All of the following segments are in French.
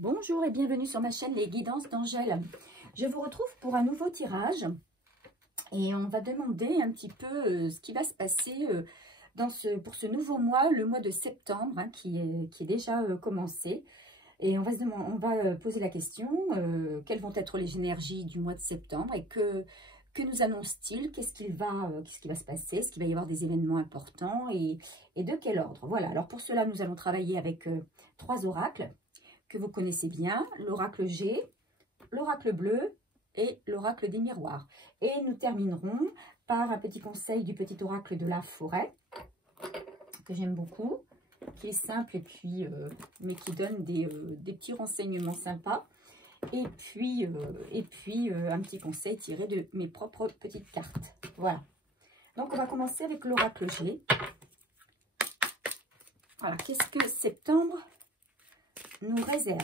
Bonjour et bienvenue sur ma chaîne Les Guidances d'Angèle. Je vous retrouve pour un nouveau tirage et on va demander un petit peu ce qui va se passer pour ce nouveau mois, le mois de septembre qui est déjà commencé. Et on va poser la question, quelles vont être les énergies du mois de septembre et que nous annonce-t-il? Qu'est-ce qui va se passer? Est-ce qu'il va y avoir des événements importants et de quel ordre? Voilà, alors pour cela, nous allons travailler avec 3 oracles que vous connaissez bien, l'oracle G, l'oracle bleu et l'oracle des miroirs. Et nous terminerons par un petit conseil du petit oracle de la forêt, que j'aime beaucoup, qui est simple et puis, mais qui donne des petits renseignements sympas. Et puis un petit conseil tiré de mes propres petites cartes. Voilà. Donc, on va commencer avec l'oracle G. Voilà, qu'est-ce que septembre nous réserve?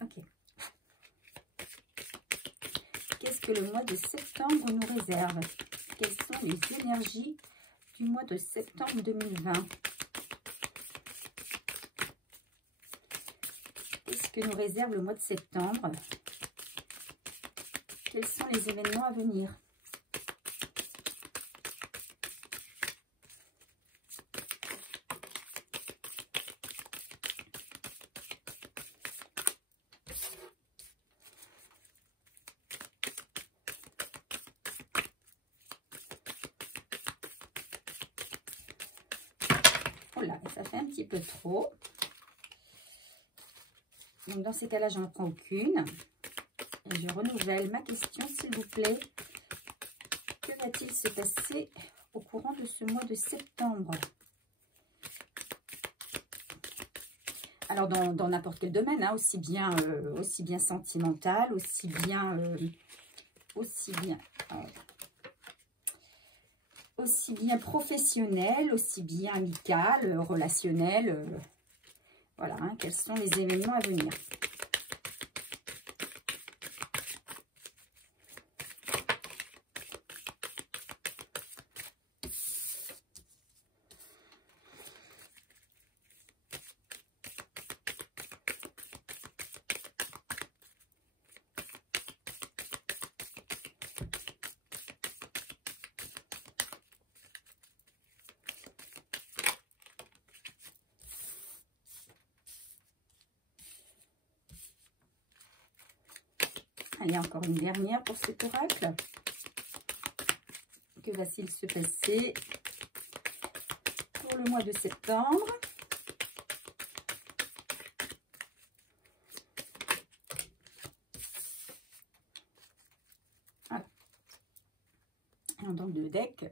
Ok. Qu'est-ce que le mois de septembre nous réserve? Quelles sont les énergies du mois de septembre 2020? Qu'est-ce que nous réserve le mois de septembre? Quels sont les événements à venir? Oh là, ça fait un petit peu trop. Donc, dans ces cas-là, j'en prends aucune. Et je renouvelle ma question, s'il vous plaît. Que va-t-il se passer au courant de ce mois de septembre? Alors, dans n'importe quel domaine, hein, aussi bien sentimental, aussi bien professionnel, aussi bien amical, relationnel. Voilà, hein, quels sont les événements à venir? Allez, encore une dernière pour cet oracle. Que va-t-il se passer pour le mois de septembre? Voilà. Et on donne le deck.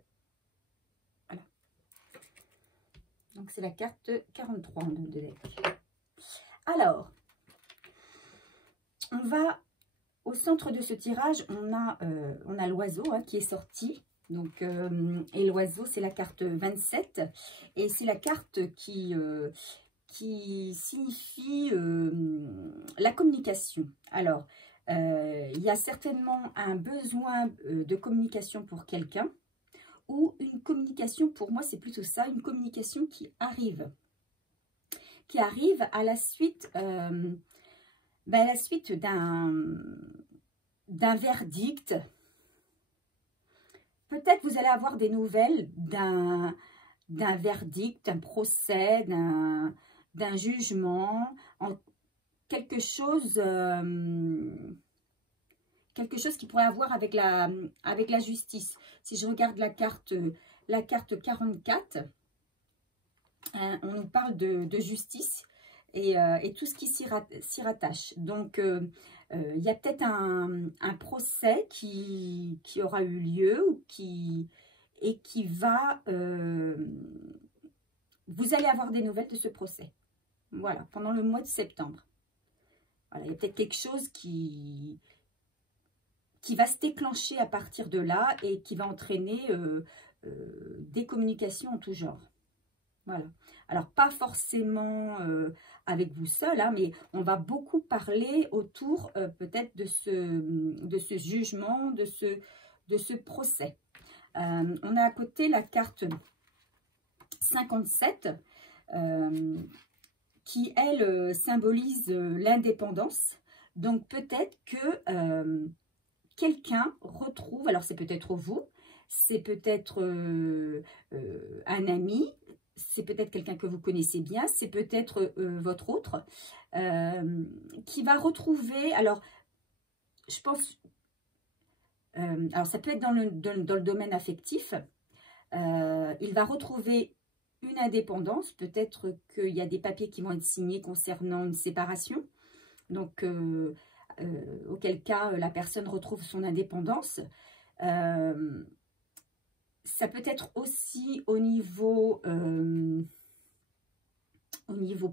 Voilà. Donc, c'est la carte 43 en donne de deck. Alors, on va... Au centre de ce tirage, on a l'oiseau qui est sorti. Donc, et l'oiseau, c'est la carte 27. Et c'est la carte qui signifie la communication. Alors, il y a certainement un besoin de communication pour quelqu'un. Ou une communication, pour moi, c'est plutôt ça, une communication qui arrive. Qui arrive à la suite... à la suite d'un verdict. Peut-être vous allez avoir des nouvelles d'un verdict, d'un procès, d'un jugement, quelque chose qui pourrait avoir avec la justice. Si je regarde la carte 44, hein, on nous parle de justice. Et tout ce qui s'y rattache. Donc, il y a peut-être un procès qui aura eu lieu et qui va... vous allez avoir des nouvelles de ce procès. Voilà, pendant le mois de septembre. Voilà, il y a peut-être quelque chose qui va se déclencher à partir de là et qui va entraîner des communications en tout genre. Voilà. Alors, pas forcément avec vous seul, hein, mais on va beaucoup parler autour peut-être de ce jugement, de ce procès. On a à côté la carte 57 qui, elle, symbolise l'indépendance. Donc, peut-être que quelqu'un retrouve, alors c'est peut-être vous, c'est peut-être un ami, c'est peut-être quelqu'un que vous connaissez bien, c'est peut-être votre autre, qui va retrouver, alors je pense, alors ça peut être dans le domaine affectif, il va retrouver une indépendance, peut-être qu'il y a des papiers qui vont être signés concernant une séparation, donc auquel cas la personne retrouve son indépendance. Ça peut être aussi au niveau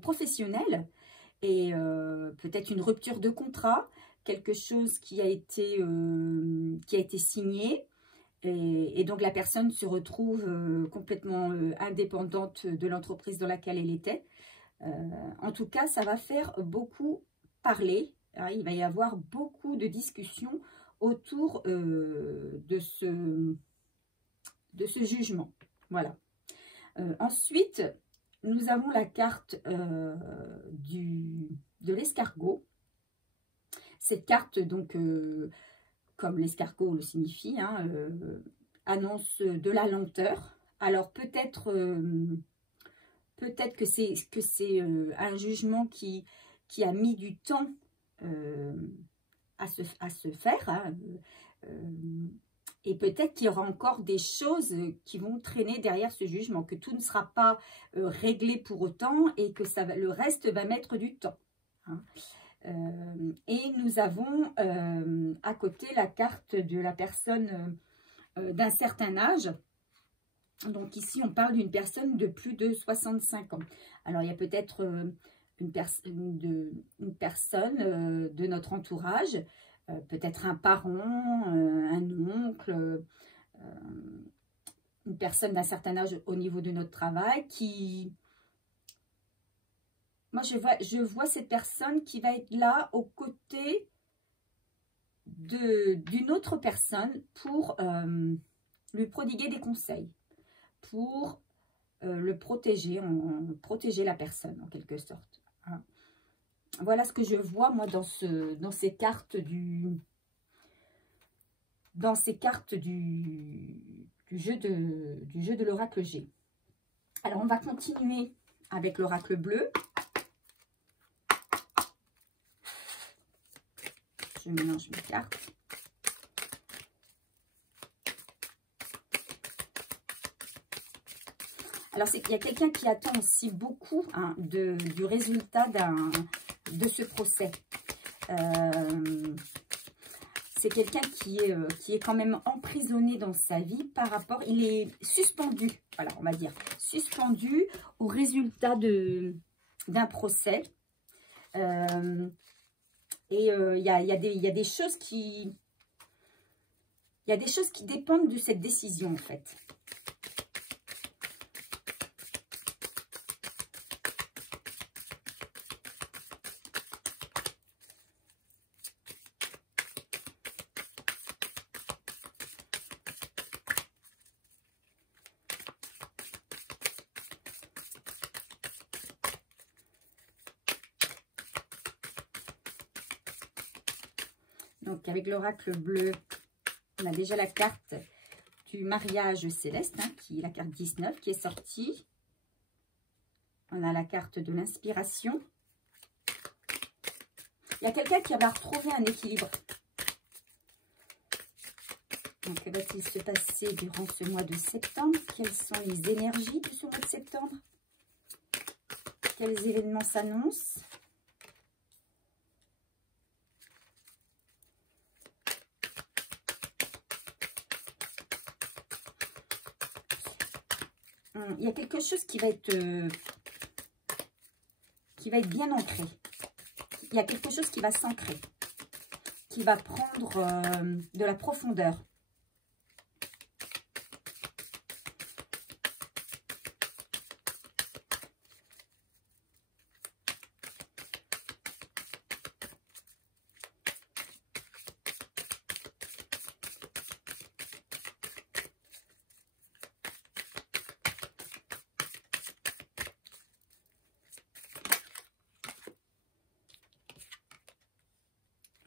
professionnel et peut-être une rupture de contrat, quelque chose qui a été signé et donc la personne se retrouve complètement indépendante de l'entreprise dans laquelle elle était. En tout cas, ça va faire beaucoup parler, hein, il va y avoir beaucoup de discussions autour de ce jugement. Voilà. Ensuite, nous avons la carte de l'escargot. Cette carte, donc, comme l'escargot le signifie, hein, annonce de la lenteur. Alors, peut-être que c'est un jugement qui a mis du temps à se faire, hein, et peut-être qu'il y aura encore des choses qui vont traîner derrière ce jugement, que tout ne sera pas réglé pour autant et que le reste va mettre du temps. Hein. Et nous avons à côté la carte de la personne d'un certain âge. Donc ici, on parle d'une personne de plus de 65 ans. Alors, il y a peut-être une personne de notre entourage, peut-être un parent, un oncle, une personne d'un certain âge au niveau de notre travail qui... Moi, je vois cette personne qui va être là aux côtés d'une autre personne pour lui prodiguer des conseils, pour le protéger, protéger la personne en quelque sorte. Hein. Voilà ce que je vois moi dans ces cartes du jeu de l'oracle G. Alors on va continuer avec l'oracle bleu. Je mélange mes cartes. Alors, il y a quelqu'un qui attend aussi beaucoup, hein, du résultat de ce procès. C'est quelqu'un qui est quand même emprisonné dans sa vie par rapport... Il est suspendu, voilà, on va dire, suspendu au résultat d'un procès. Et il y a des choses qui... Il y a des choses qui dépendent de cette décision, en fait. Donc, avec l'oracle bleu, on a déjà la carte du mariage céleste, hein, qui est la carte 19, qui est sortie. On a la carte de l'inspiration. Il y a quelqu'un qui va retrouver un équilibre. Donc, que va-t-il se passer durant ce mois de septembre? Quelles sont les énergies de ce mois de septembre? Quels événements s'annoncent? Il y a quelque chose qui va être bien ancré. Il y a quelque chose qui va s'ancrer, qui va prendre de la profondeur.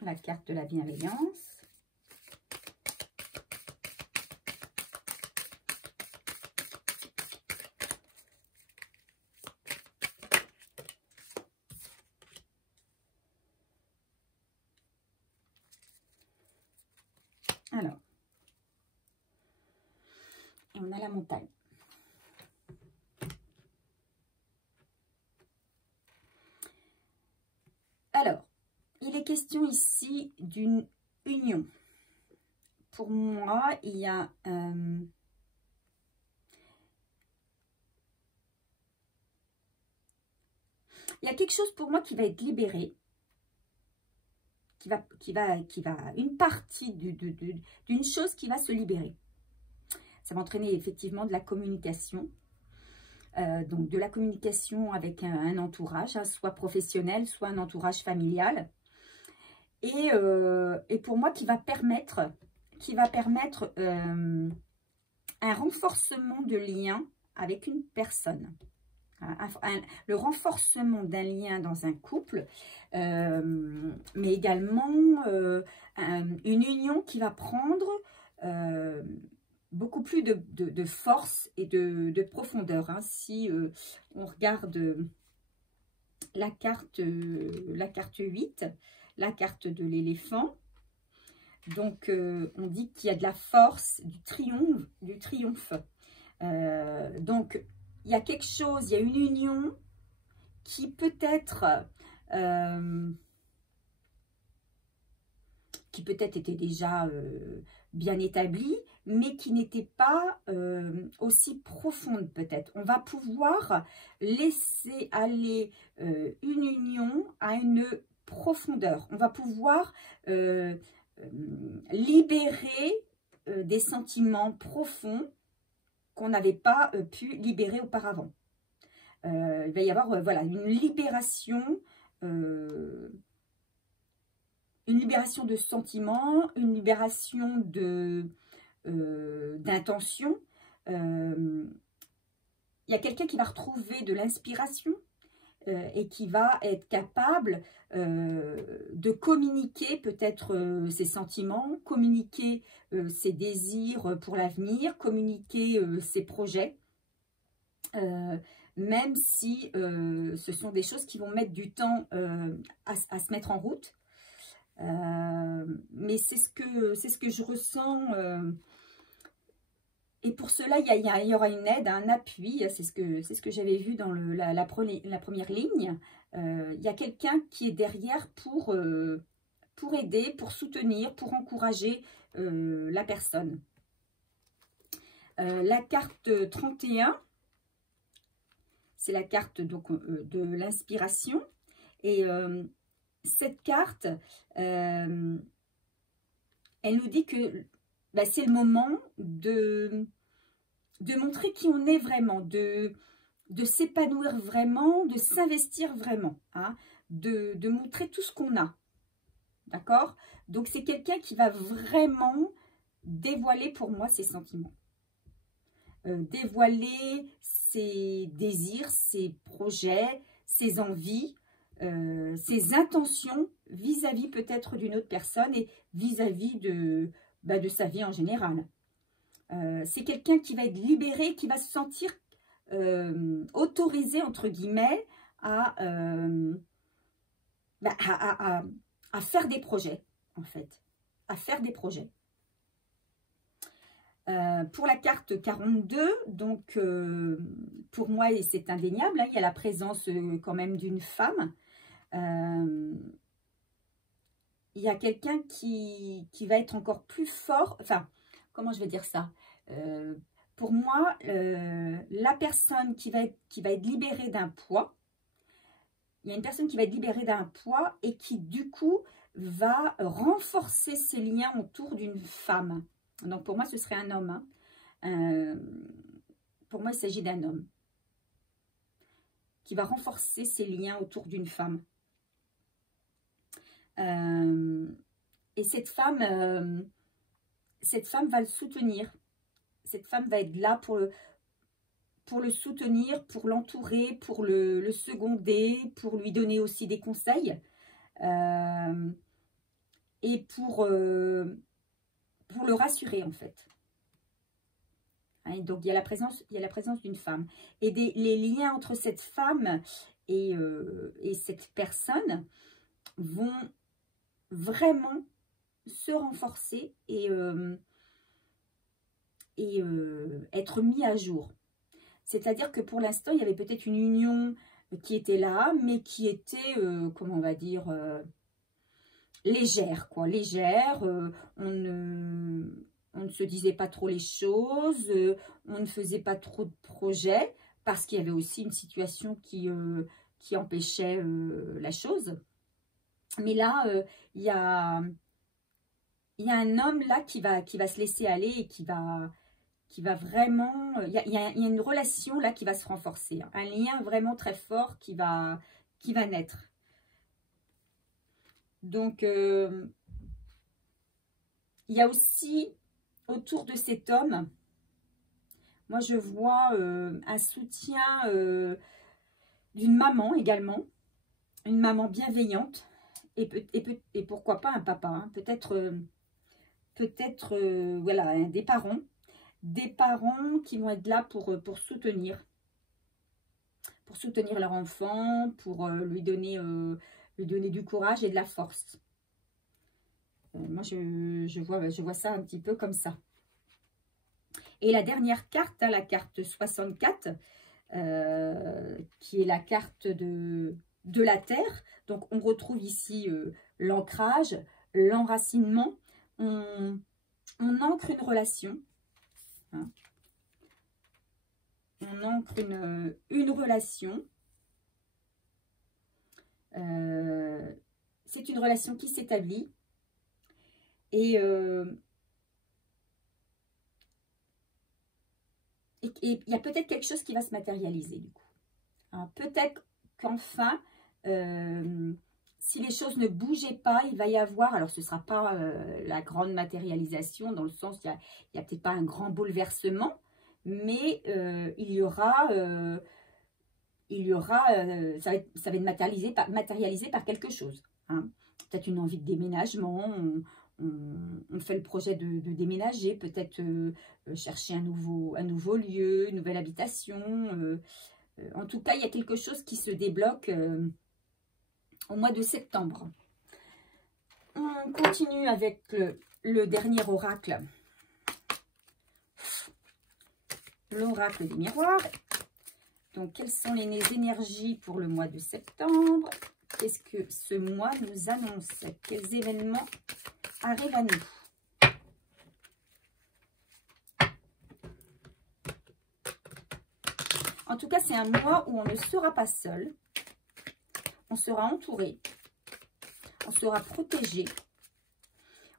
la carte de la bienveillance. Alors, et on a la montagne. Alors, il est question ici d'une union. Pour moi, il y a quelque chose pour moi qui va être libéré, une partie d'une chose qui va se libérer. Ça va entraîner effectivement de la communication. Donc de la communication avec un entourage, hein, soit professionnel, soit un entourage familial. Et pour moi, qui va permettre un renforcement de lien avec une personne. Le renforcement d'un lien dans un couple, mais également une union qui va prendre beaucoup plus de force et de profondeur. Hein. Si on regarde la carte 8, la carte de l'éléphant, donc on dit qu'il y a de la force, du triomphe. Donc il y a quelque chose, il y a une union qui peut-être était déjà bien établie, mais qui n'était pas aussi profonde peut-être. On va pouvoir laisser aller une union à une profondeur. On va pouvoir libérer des sentiments profonds qu'on n'avait pas pu libérer auparavant. Il va y avoir voilà, une libération de sentiments, une libération d'intention. Il y a quelqu'un qui va retrouver de l'inspiration et qui va être capable de communiquer peut-être ses sentiments, communiquer ses désirs pour l'avenir, communiquer ses projets, même si ce sont des choses qui vont mettre du temps à se mettre en route. Mais c'est ce que je ressens. Et pour cela, il y aura une aide, un appui. C'est ce que j'avais vu dans la première ligne. Il y a quelqu'un qui est derrière pour aider, pour soutenir, pour encourager la personne. La carte 31, c'est la carte donc, de l'inspiration. Et cette carte, elle nous dit que c'est le moment de montrer qui on est vraiment, de s'épanouir vraiment, de s'investir vraiment, hein, de montrer tout ce qu'on a. D'accord? Donc, c'est quelqu'un qui va vraiment dévoiler pour moi ses sentiments. Dévoiler ses désirs, ses projets, ses envies, ses intentions vis-à-vis peut-être d'une autre personne et vis-à-vis de sa vie en général. C'est quelqu'un qui va être libéré, qui va se sentir autorisé, entre guillemets, à faire des projets, en fait. À faire des projets. Pour la carte 42, donc pour moi, c'est indéniable, hein, il y a la présence quand même d'une femme. Il y a quelqu'un qui va être encore plus fort, enfin, comment je vais dire ça, pour moi, la personne qui va être libérée d'un poids, il y a une personne qui va être libérée d'un poids et qui, du coup, va renforcer ses liens autour d'une femme. Donc, pour moi, ce serait un homme. Hein. Pour moi, il s'agit d'un homme qui va renforcer ses liens autour d'une femme. Et cette femme va le soutenir. Cette femme va être là pour le soutenir, pour l'entourer, pour le seconder, pour lui donner aussi des conseils. et pour le rassurer en fait. Hein, donc il y a la présence d'une femme. Et les liens entre cette femme et cette personne vont vraiment se renforcer et être mis à jour. C'est-à-dire que pour l'instant, il y avait peut-être une union qui était là, mais qui était, comment on va dire, légère, quoi. Légère, on ne se disait pas trop les choses, on ne faisait pas trop de projets, parce qu'il y avait aussi une situation qui empêchait la chose. Mais là, il y a un homme là qui va se laisser aller et qui va vraiment... Il y a une relation là qui va se renforcer. Un lien vraiment très fort qui va naître. Donc, il y a aussi autour de cet homme, moi je vois un soutien d'une maman également. Une maman bienveillante. Et pourquoi pas un papa. Hein. Peut-être voilà, des parents. Des parents qui vont être là pour soutenir leur enfant, pour lui donner du courage et de la force. Moi, je vois ça un petit peu comme ça. Et la dernière carte, hein, la carte 64, qui est la carte de la Terre. Donc, on retrouve ici l'ancrage, l'enracinement. On ancre une relation. Hein. On ancre une relation. C'est une relation qui s'établit. Et il y a peut-être quelque chose qui va se matérialiser du coup. Hein, peut-être qu'enfin, si les choses ne bougeaient pas, il va y avoir, alors ce ne sera pas la grande matérialisation, dans le sens, il n'y a peut-être pas un grand bouleversement, mais il y aura ça va être matérialisé par quelque chose. Hein. Peut-être une envie de déménagement, on fait le projet de déménager, peut-être chercher un nouveau lieu, une nouvelle habitation. En tout cas, il y a quelque chose qui se débloque au mois de septembre. On continue avec le dernier oracle. L'oracle des miroirs. Donc, quelles sont les énergies pour le mois de septembre? Qu'est-ce que ce mois nous annonce? Quels événements arrivent à nous? En tout cas, c'est un mois où on ne sera pas seul. On sera entouré. On sera protégé.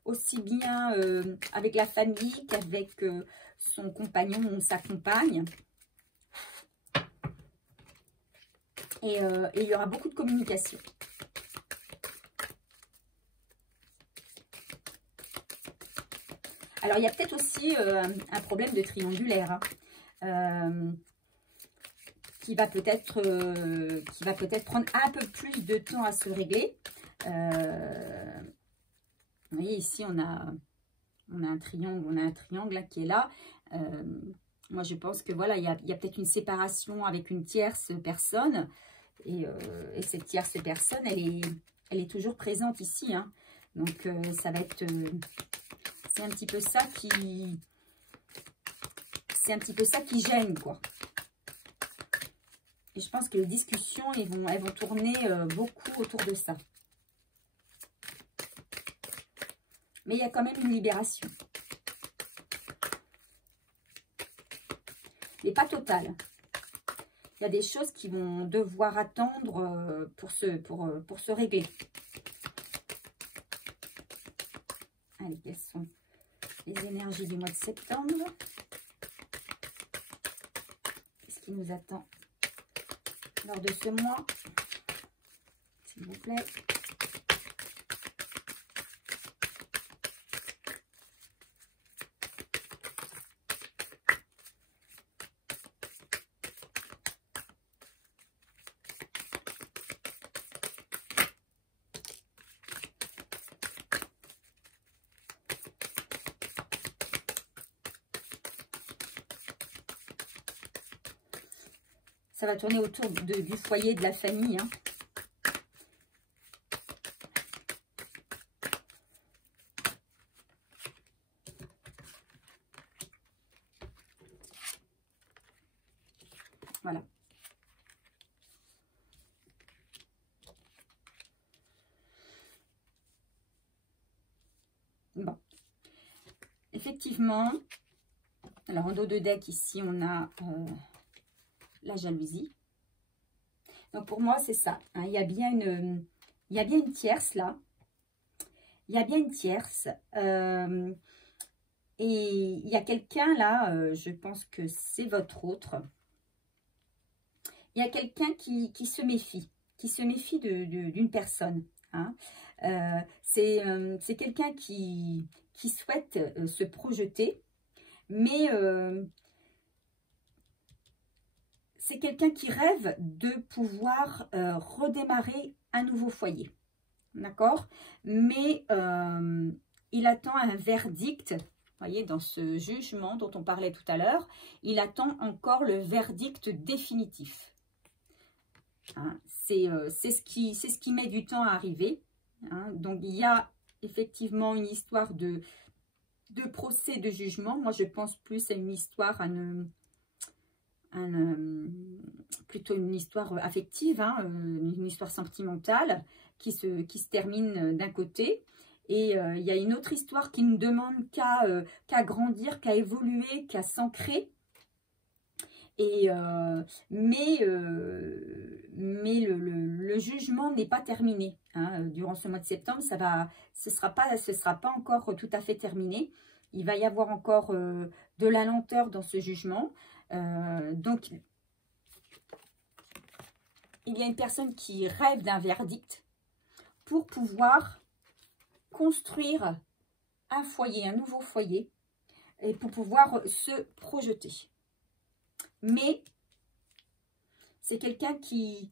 Aussi bien avec la famille qu'avec son compagnon ou sa compagne. Et il y aura beaucoup de communication. Alors, il y a peut-être aussi un problème de triangulaire. Hein. Qui va peut-être prendre un peu plus de temps à se régler. Vous voyez, ici, on a un triangle là, qui est là. Moi, je pense que voilà, il y a peut-être une séparation avec une tierce personne. Et cette tierce personne, elle est toujours présente ici. Hein. Donc, ça va être... c'est un petit peu ça qui... C'est un petit peu ça qui gêne, quoi. Et je pense que les discussions, elles vont tourner beaucoup autour de ça. Mais il y a quand même une libération. Mais pas totale. Il y a des choses qui vont devoir attendre pour se régler. Allez, quelles sont les énergies du mois de septembre? Qu'est-ce qui nous attend lors de ce mois, s'il vous plaît? Ça va tourner autour du foyer, de la famille. Hein. Voilà. Bon. Effectivement, alors en dos de deck, ici, on a la jalousie. Donc, pour moi, c'est ça. Hein. Il y a bien une tierce, là. Il y a bien une tierce. Et il y a quelqu'un, là, je pense que c'est votre autre. Il y a quelqu'un qui se méfie. Qui se méfie d'une personne. Hein. C'est quelqu'un qui souhaite se projeter. Mais c'est quelqu'un qui rêve de pouvoir redémarrer un nouveau foyer. D'accord? Mais il attend un verdict. Vous voyez, dans ce jugement dont on parlait tout à l'heure, il attend encore le verdict définitif. Hein, c'est ce qui met du temps à arriver. Hein. Donc, il y a effectivement une histoire de procès, de jugement. Moi, je pense plus à une histoire, plutôt une histoire affective, hein, une histoire sentimentale qui se termine d'un côté. Et il y a une autre histoire qui ne demande qu'à grandir, qu'à évoluer, qu'à s'ancrer. Et mais le jugement n'est pas terminé. Hein. Durant ce mois de septembre, ce sera pas encore tout à fait terminé. Il va y avoir encore de la lenteur dans ce jugement. Donc, il y a une personne qui rêve d'un verdict pour pouvoir construire un foyer, un nouveau foyer, et pour pouvoir se projeter. Mais c'est quelqu'un qui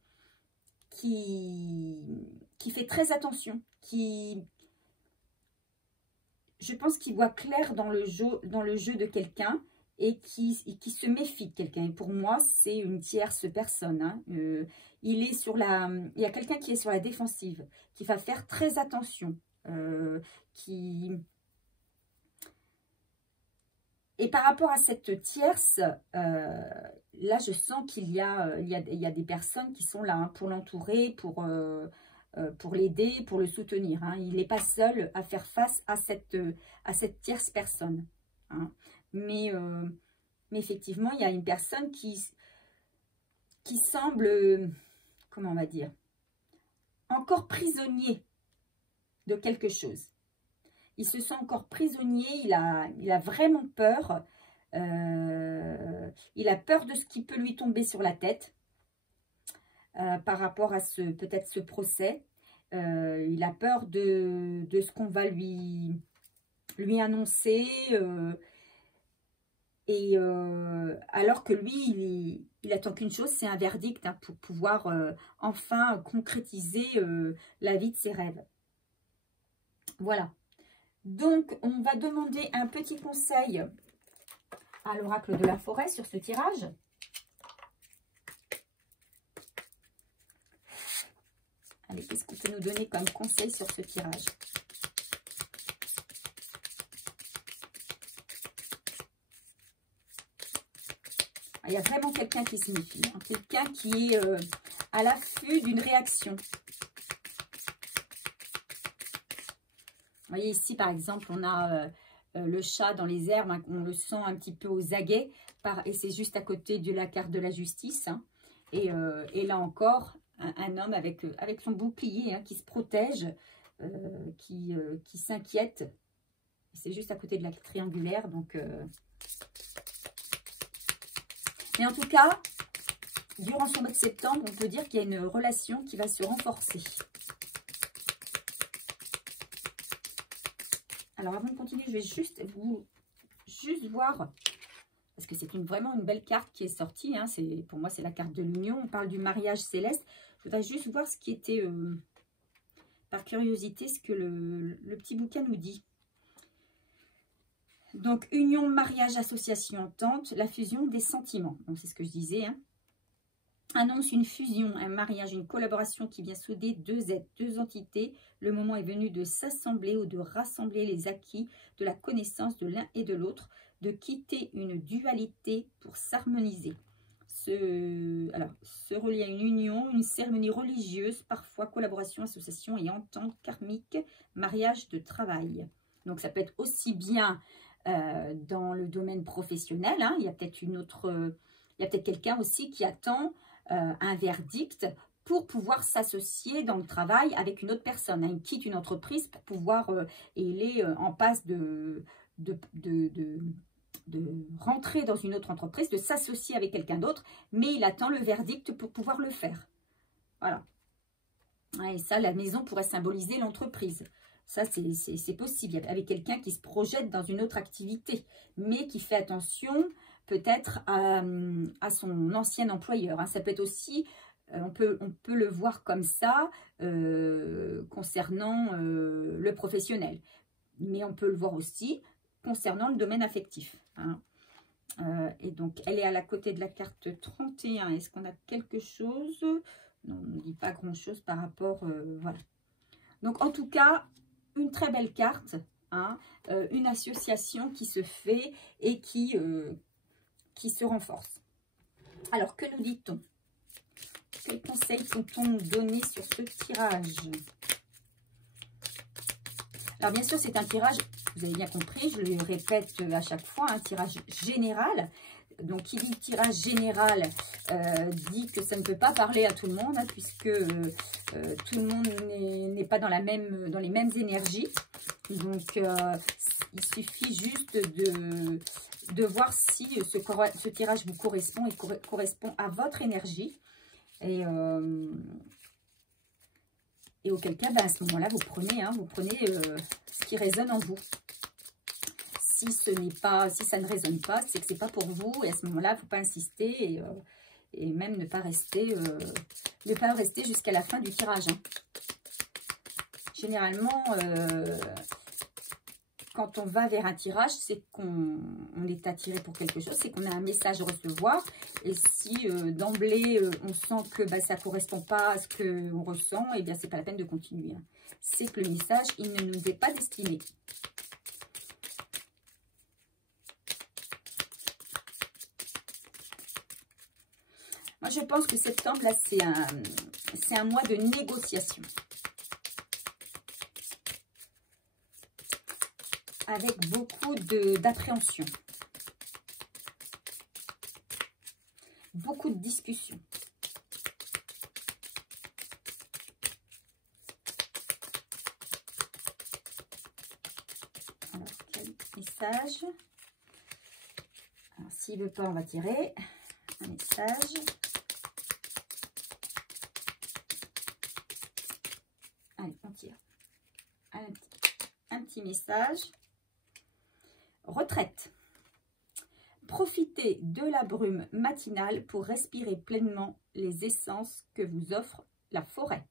fait très attention, je pense qu'il voit clair dans le jeu de quelqu'un et qui se méfie de quelqu'un. Et pour moi, c'est une tierce personne. Hein. Il y a quelqu'un qui est sur la défensive, qui va faire très attention, Et par rapport à cette tierce, là, je sens qu'il y a des personnes qui sont là, hein, pour l'entourer, pour l'aider, pour le soutenir. Hein. Il n'est pas seul à faire face à cette tierce personne. Hein. Mais effectivement, il y a une personne qui semble, comment on va dire, encore prisonnier de quelque chose. Il se sent encore prisonnier, il a vraiment peur. Il a peur de ce qui peut lui tomber sur la tête par rapport à peut-être ce procès. Il a peur de ce qu'on va lui annoncer. Alors que lui, il attend qu'une chose, c'est un verdict, hein, pour pouvoir enfin concrétiser la vie de ses rêves. Voilà. Donc, on va demander un petit conseil à l'oracle de la forêt sur ce tirage. Allez, qu'est-ce qu'il peut nous donner comme conseil sur ce tirage? Il y a vraiment quelqu'un qui se méfie, hein, quelqu'un qui est à l'affût d'une réaction. Vous voyez ici, par exemple, on a le chat dans les herbes, hein, on le sent un petit peu aux aguets, et c'est juste à côté de la carte de la justice. Hein, et là encore, un homme avec son bouclier, hein, qui se protège, qui s'inquiète. C'est juste à côté de la triangulaire. Donc, mais en tout cas, durant ce mois de septembre, on peut dire qu'il y a une relation qui va se renforcer. Alors, avant de continuer, je vais juste voir, parce que c'est vraiment une belle carte qui est sortie. Hein, pour moi, c'est la carte de l'union. On parle du mariage céleste. Je voudrais juste voir ce qui était, par curiosité, ce que le petit bouquin nous dit. Donc, union, mariage, association, entente, la fusion des sentiments. Donc, c'est ce que je disais. Hein. annonce une fusion, un mariage, une collaboration qui vient souder deux êtres, deux entités. Le moment est venu de s'assembler ou de rassembler les acquis de la connaissance de l'un et de l'autre, de quitter une dualité pour s'harmoniser. Se relier à une union, une cérémonie religieuse, parfois collaboration, association et entente karmique, mariage de travail. Donc ça peut être aussi bien dans le domaine professionnel, hein. Il y a peut-être quelqu'un aussi qui attend un verdict pour pouvoir s'associer dans le travail avec une autre personne. Hein. Il quitte une entreprise pour pouvoir, et il est en passe de rentrer dans une autre entreprise, de s'associer avec quelqu'un d'autre, mais il attend le verdict pour pouvoir le faire. Voilà. Et ça, la maison pourrait symboliser l'entreprise. Ça, c'est possible, avec quelqu'un qui se projette dans une autre activité, mais qui fait attention peut-être à son ancien employeur. Hein. Ça peut être aussi, on peut le voir comme ça, concernant le professionnel. Mais on peut le voir aussi concernant le domaine affectif. Hein. Et donc, elle est à la côté de la carte 31. Est-ce qu'on a quelque chose? Non, on ne dit pas grand-chose par rapport... voilà. Donc, en tout cas, une très belle carte. Hein, une association qui se fait et qui se renforce. Alors, que nous dit-on? Quels conseils peut-on donner sur ce tirage? Alors, bien sûr, c'est un tirage, vous avez bien compris, je le répète à chaque fois, un tirage général. Donc, qui dit tirage général dit que ça ne peut pas parler à tout le monde, hein, puisque tout le monde n'est pas dans les mêmes énergies. Donc, il suffit juste de voir si ce tirage vous correspond et correspond à votre énergie. Et auquel cas, à ce moment-là, vous prenez ce qui résonne en vous. Si ça ne résonne pas, c'est que ce n'est pas pour vous. Et à ce moment-là, il ne faut pas insister et même ne pas rester jusqu'à la fin du tirage. Hein. Généralement, quand on va vers un tirage, c'est qu'on est attiré pour quelque chose, c'est qu'on a un message à recevoir. Et si d'emblée, on sent que ça ne correspond pas à ce qu'on ressent, eh bien, ce n'est pas la peine de continuer. Hein. C'est que le message, il ne nous est pas destiné. Moi, je pense que septembre, là, c'est un mois de négociation. Avec beaucoup d'appréhension. Beaucoup de discussions. Alors, quel message? Alors, s'il ne veut pas, on va tirer un message. Allez, on tire. Un petit message. Retraite. Profitez de la brume matinale pour respirer pleinement les essences que vous offre la forêt.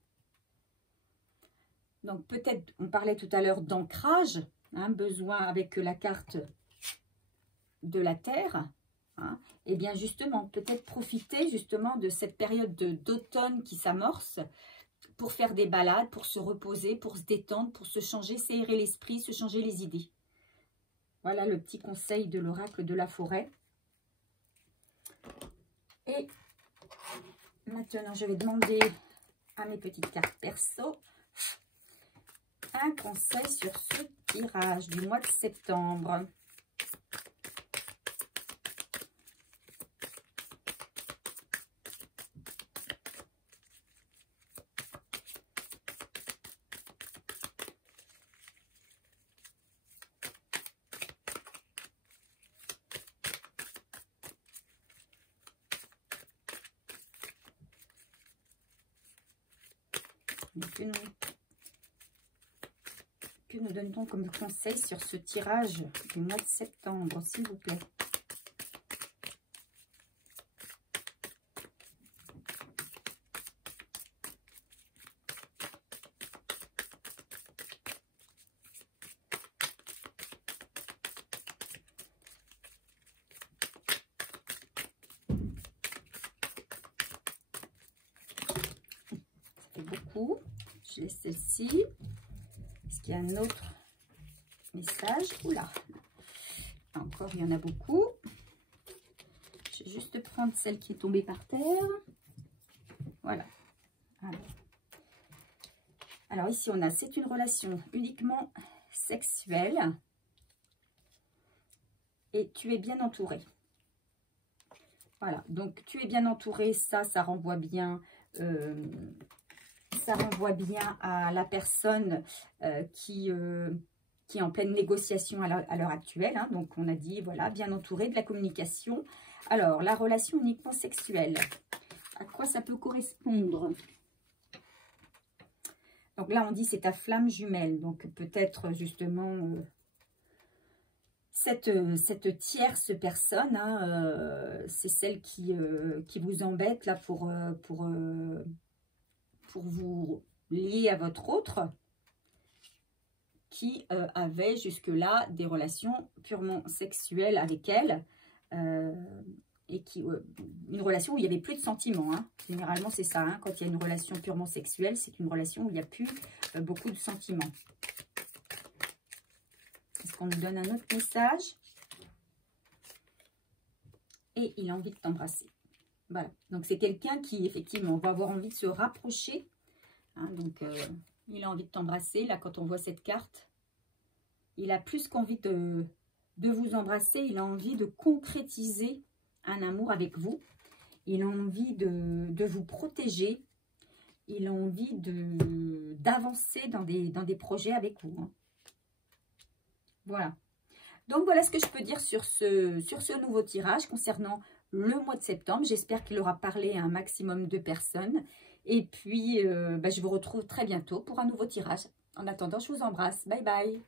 Donc peut-être, on parlait tout à l'heure d'ancrage, hein, besoin avec la carte de la Terre. Hein, et bien justement, peut-être profiter justement de cette période d'automne qui s'amorce pour faire des balades, pour se reposer, pour se détendre, pour se changer, s'aérer l'esprit, se changer les idées. Voilà le petit conseil de l'oracle de la forêt. Et maintenant, je vais demander à mes petites cartes perso un conseil sur ce tirage du mois de septembre. Que nous donne-t-on comme conseil sur ce tirage du mois de septembre, s'il vous plaît? beaucoup. Je laisse celle-ci. Est-ce qu'il y a un autre message? Oula, encore, il y en a beaucoup. Je vais juste prendre celle qui est tombée par terre. Voilà. Alors ici, on a, c'est une relation uniquement sexuelle. Et tu es bien entouré. Voilà, donc tu es bien entouré, ça renvoie bien, à la personne qui est en pleine négociation à l'heure actuelle. Hein. Donc on a dit, voilà, bien entouré, de la communication. Alors, la relation uniquement sexuelle, à quoi ça peut correspondre? Donc là, on dit c'est ta flamme jumelle, donc peut-être justement... Cette tierce personne, hein, c'est celle qui vous embête là pour vous lier à votre autre, qui avait jusque-là des relations purement sexuelles avec elle, et une relation où il n'y avait plus de sentiments. Hein. Généralement, c'est ça, hein, quand il y a une relation purement sexuelle, c'est une relation où il n'y a plus beaucoup de sentiments. Est-ce qu'on nous donne un autre message? Et il a envie de t'embrasser. Voilà. Donc, c'est quelqu'un qui, effectivement, va avoir envie de se rapprocher. Hein, donc, il a envie de t'embrasser. Là, quand on voit cette carte, il a plus qu'envie de vous embrasser. Il a envie de concrétiser un amour avec vous. Il a envie de vous protéger. Il a envie d'avancer dans des projets avec vous. Hein. Voilà. Donc, voilà ce que je peux dire sur ce nouveau tirage concernant le mois de septembre. J'espère qu'il aura parlé à un maximum de personnes. Et puis, je vous retrouve très bientôt pour un nouveau tirage. En attendant, je vous embrasse. Bye bye.